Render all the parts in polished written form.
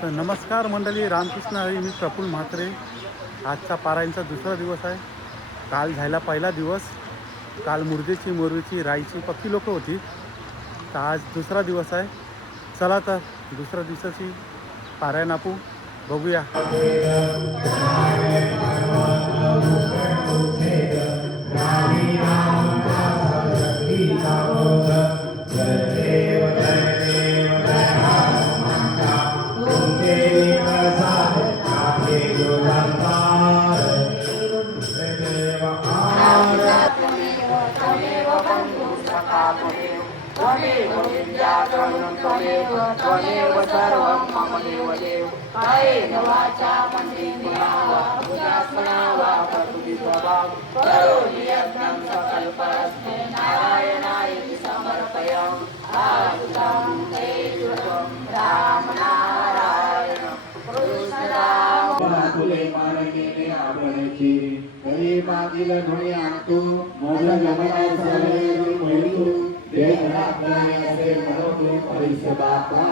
तर नमस्कार मंडळी, रामकृष्ण हरी. मी प्रफुल्ल म्हात्रे. आजचा पारायणचा दुसरा दिवस आहे. काल झाला पहिला दिवस. काल मुर्देची, मोरवीची, राईची पक्की लोकं होती. तर आज दुसरा दिवस आहे. चला तर दुसऱ्या दिवसाची पारायण आपण बघूया. त्वमेव सर्वं मम देवदेव कायेन वाचा मनसेन्द्रिया वा बुद्ध्यात्मना वा कर्तुं स्वभाव करोमि यज्ञं सकलपरस्मै नारायणाय समर्पयामि आहुतं ते शुभं राम नारायण कृष्ण तुले मानकेने आपणची तरी मागील धुणी आणतो मोग गमना सरे मिळतो देहनात्म्यासे मनोतू परिसबापा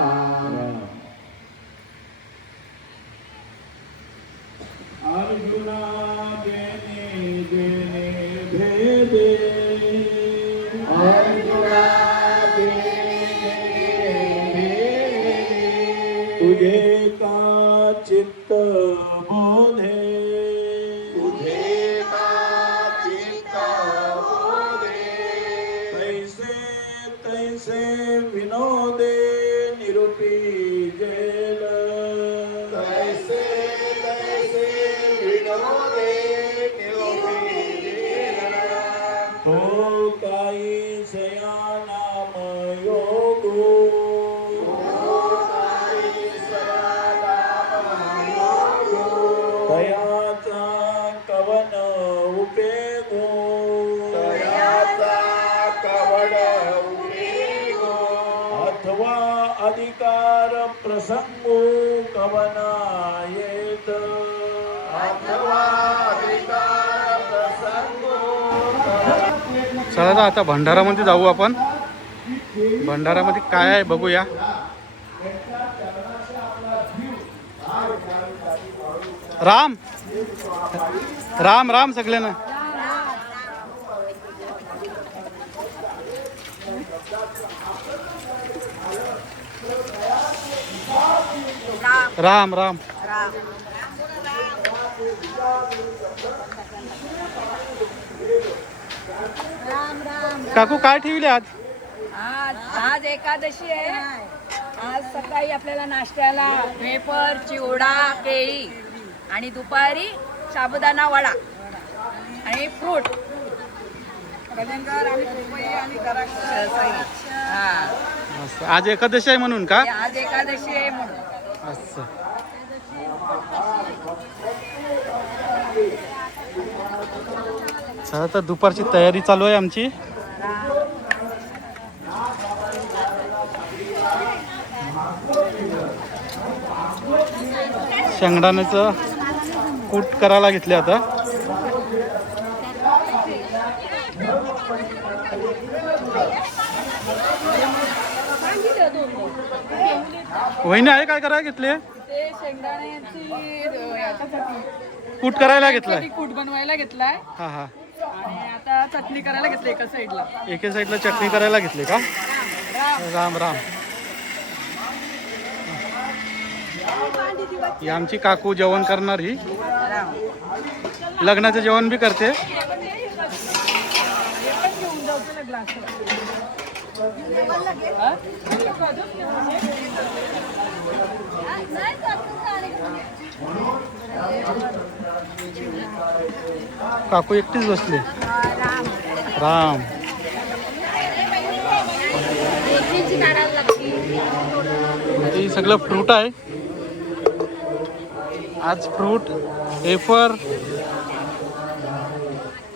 अर्जुना देने देने भेदे अर्जुना देने देने तुझे का चित्त बोधे तुझे का चित्त बोधे तैसे विनोदे निरूपी जेल तैसे विनोदे निरूपी जेल तो काही सया नाम योगो तयाचा कवन उपेगो तयाचा कवन उपेगो अथवा अधिकार प्रसंगो कवना येत अथवा अधिकार प्रसंगो चला तर आता भंडारामध्ये जाऊ आपण. भंडारामध्ये काय आहे बघूया. राम राम राम सगळ्यांना. राम राम. काकू काय ठेवले आज? आज एकादशी आहे. आज सकाळी आपल्याला नाश्त्याला वेफर, चिवडा, केळी आणि दुपारी साबुदाणा वडा आणि फ्रूट कलिंगड आणि पपई आणि आज एकादशी आहे म्हणून का? आज एकादशी आहे म्हणून. असं चला तर दुपारची तयारी चालू आहे आमची. शेंगदाण्याचं कूट करायला घेतले आता. वहिनी आहे काय करायला घेतले? ते शेंगदाण्याची कूट करायला घेतलाय. कूट बनवायला घेतलाय हा हा. आणि आता चटणी करायला घेतली एका साईडला. एके साईडला चटणी करायला घेतली का? राम राम. ही आमची काकू जेवण करणारी. लग्नाचं जेवण बी करते. काकू एकटीच बसली. राम. हे सगळं फ्रूट आहे आज. फ्रूट वेफर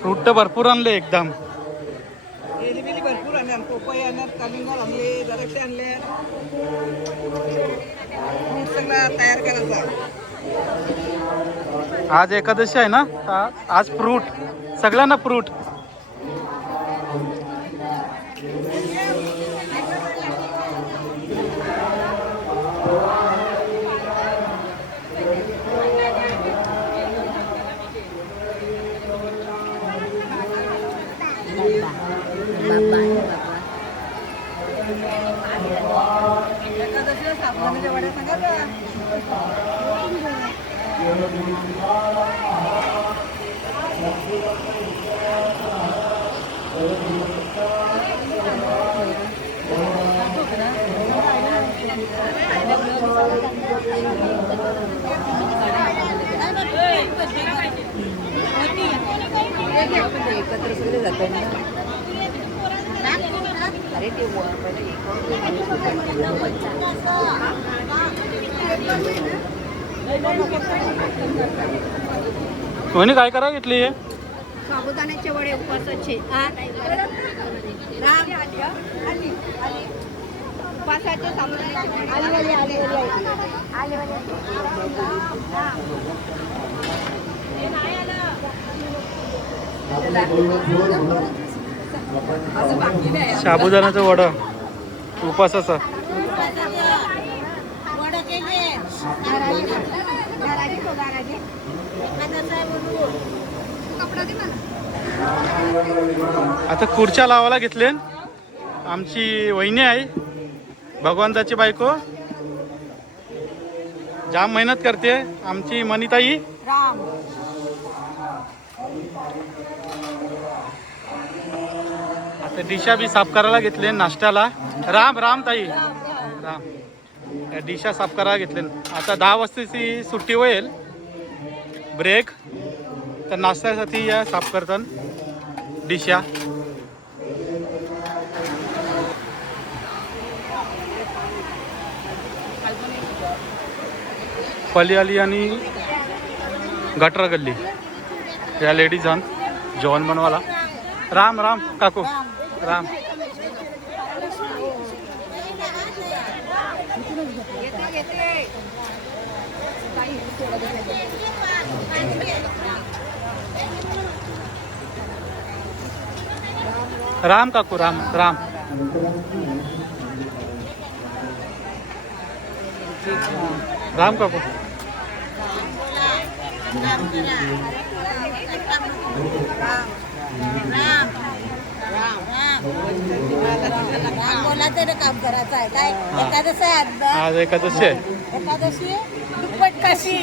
फ्रूट तर भरपूर आणले एकदम. भरपूर आणले. पपई आणल्यात, कलिंगड आणले, द्राक्षे आणले. फ्रूट सगळं तयार करायचं. आज एकादशी आहे ना, आज फ्रूट सगळ्यांना फ्रूट. साबुदाण्याच्या वड्या सांगा का? एकत्र सगळे जातो ना. अरे ते कोणी काय करा घेतली आहे? साबुदाण्याचे वडे उपवासाचे. उपवासाचे साबुदाण्याचे साबुदाण्याचं वडा उपासाचा. आता खुर्च्या लावायला घेतले. आमची वहिनी आहे भगवंताची बायको, जाम मेहनत करते आमची मनीताई. राम आता डिशा बी साफ करायला घेतले नाश्त्याला. राम राम ताई राम. या डिशा साफ करायला घेतले. आता 10 वाजताची सुट्टी होईल, ब्रेक. तर नाश्त्यासाठी या साफ करतात डिशा. पली आली आणि गटर गल्ली या लेडीज आहेत जेवण बनवायला. राम राम काकू राम. राम काकू राम राम. राम काकू. बोलायचं काम करायचं आहे काय? एकादशी आहे आज एकादशी आहे. एकादशी दुप्पट काशी.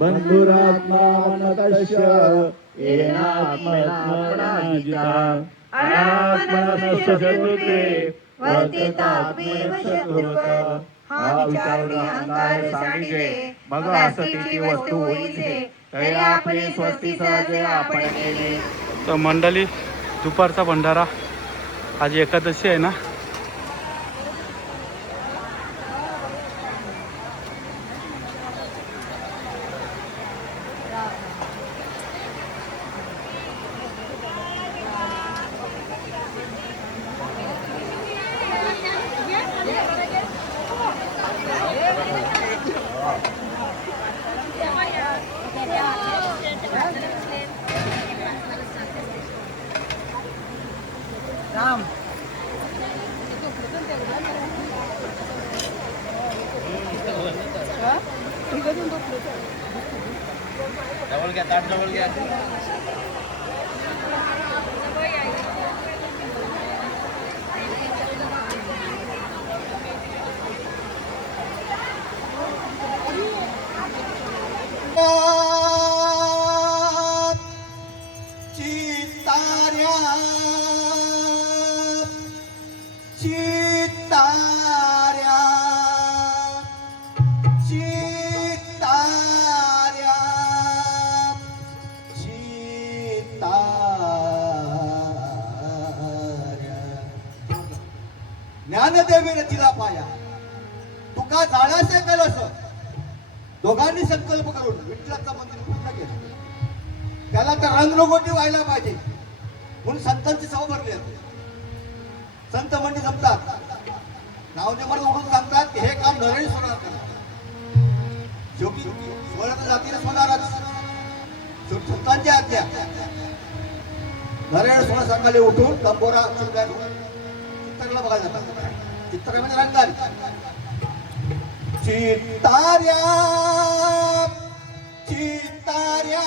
बंधुरात्मा मनतस्य येनात्मनाजिता अनात्मनस्य शत्रुत्वे वर्तितात्मेव शत्रुता. हा विचार अहंकार सांगितले मग असतीची वस्तू होईचे तरी आपली स्वस्ती सहजे आपण केले. तर मंडळी दुपारचा भंडारा, आज एकादशी आहे ना. राम जवळ घ्या, ताट जवळ घ्या. चिताऱ्या चिताऱ्या चिताऱ्या चिताऱ्या. ज्ञानदेवीने तिला पाया तुका झाडाचे कलश दोघांनी संकल्प करून विठ्ठलाचं मंदिर पूर्ण केलं. त्याला तर रंगरंगोटी व्हायला पाहिजे म्हणून संतांची सभा भरली आहे. संत मंडळी जमतात, नावने मला उडून सांगतात की हे काम नरेश होणार करतात. शेवटी स्वर्ण जातीने होणारच. संतांची आज्ञा नारायण सोळा सकाळी उठून तंबोरा चित्तर चित्तरला बघायला जातात. चित्तर म्हणजे रंगारी. चित्तार्या चित्तार्या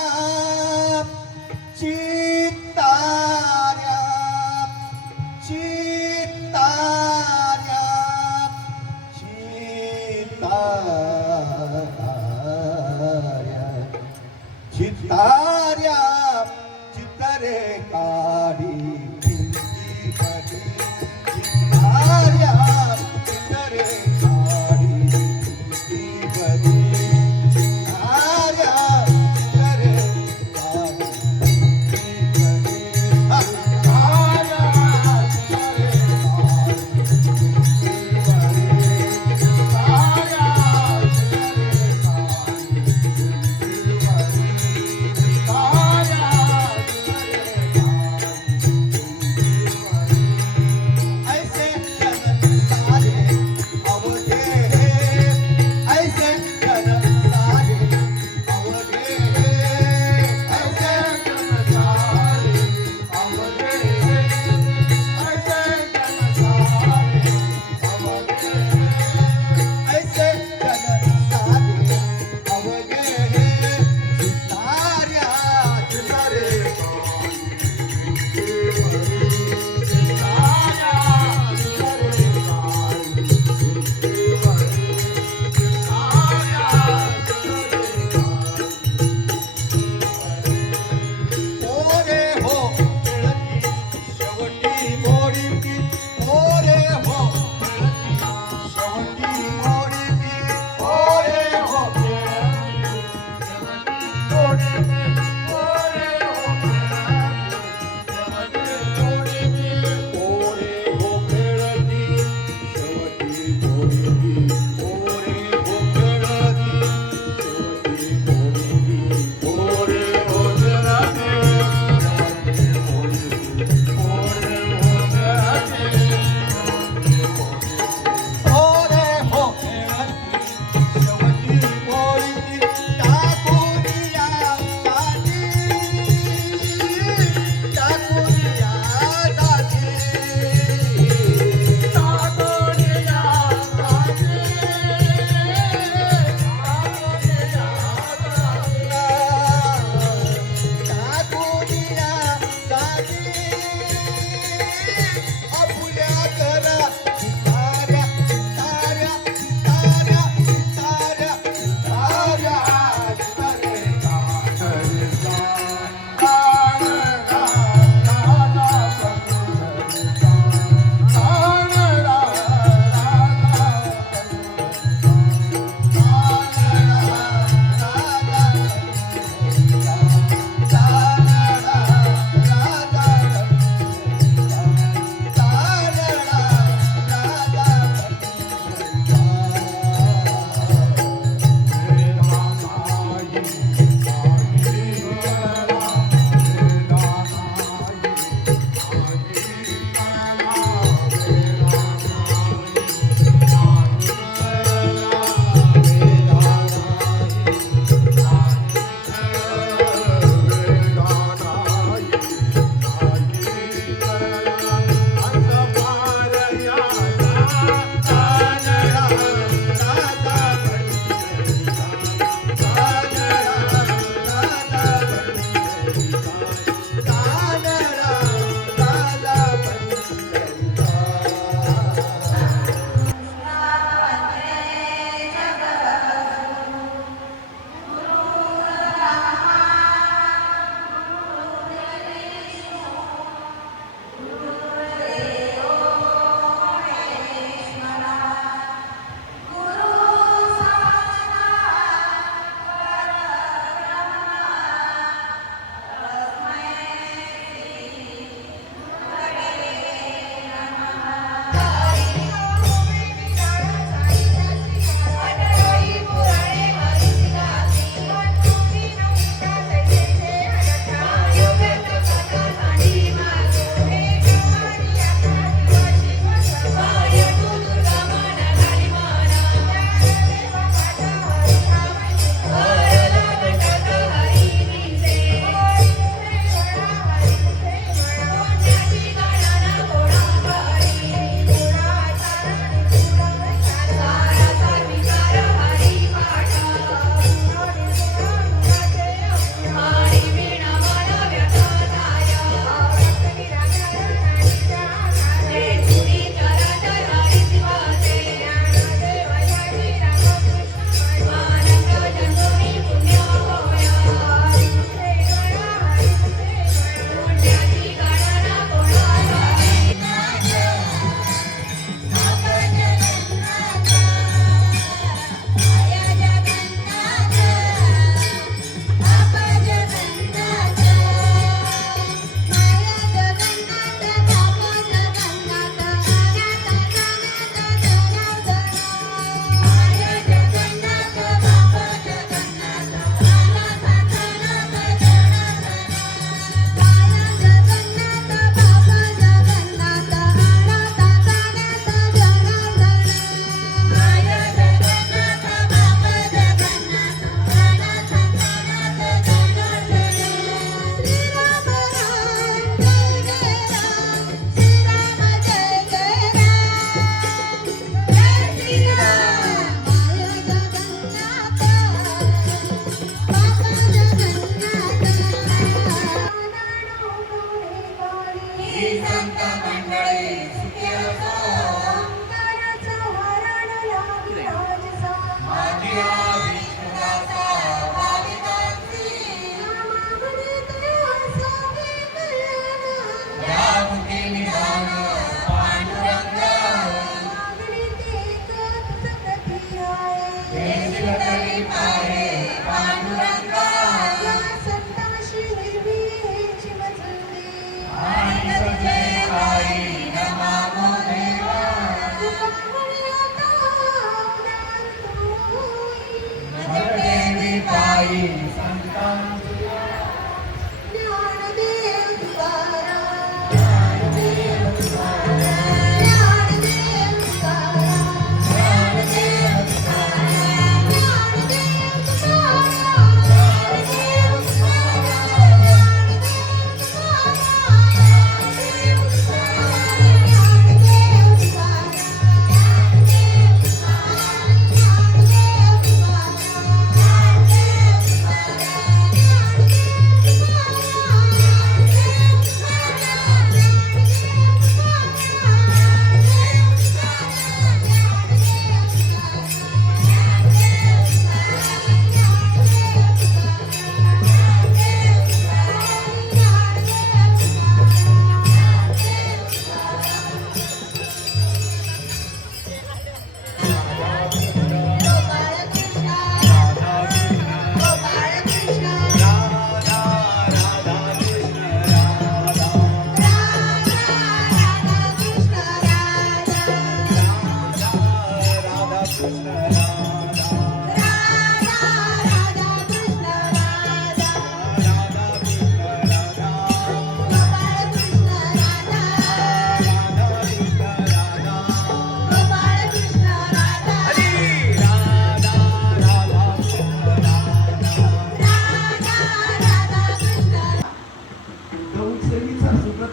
चित्तार्या चित्तार्या चित्तार्या चित्तार्या चित्तरे काढी चित्तार्या चित्तरे काढी चित्तार्या चित्तरे काढी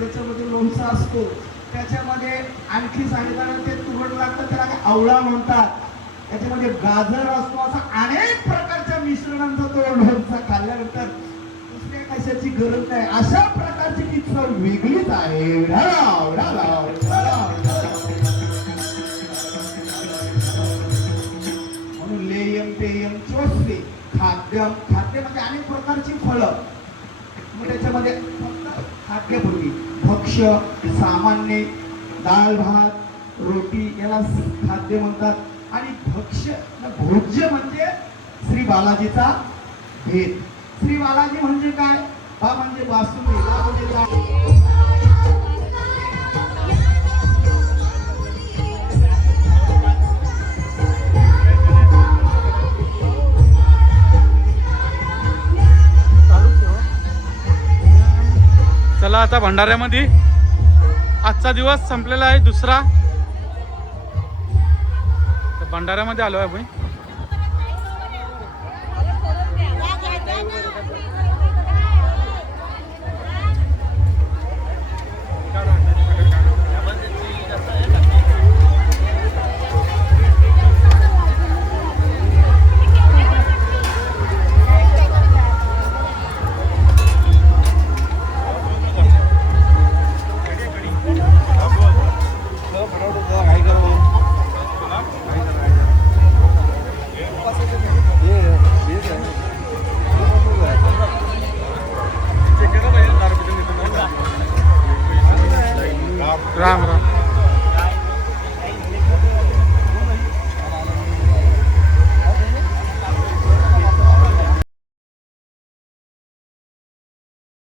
त्याच्यामध्ये लोणचं असतो, त्याच्यामध्ये आणखी सांगितलं ते तुरट लागतं, त्याला आवळा म्हणतात. त्याच्यामध्ये गाजर असतो, असा अनेक प्रकारच्या मिश्रणांचा तो लोणचा खाल्ल्यानंतर दुसऱ्या कशाची गरज नाही. अशा प्रकारची ती चव वेगळीच आहे. म्हणून लेयम पेयम चोसले खाद्य, खाद्य म्हणजे अनेक प्रकारची फळं. मग त्याच्यामध्ये फक्त खाद्यपूर्वी भक्ष्य, सामान्य, डाळ भात, रोटी याला खाद्य म्हणतात. आणि भक्ष्य भोज्य म्हणजे श्री बालाजीचा भेद. श्री बालाजी म्हणजे काय? बा म्हणजे वासुदेव, बा म्हणजे चला आता भंडाऱ्यामध्ये आजचा दिवस संपलेला आहे दुसरा. भंडाऱ्यामध्ये आलो आहे आपण.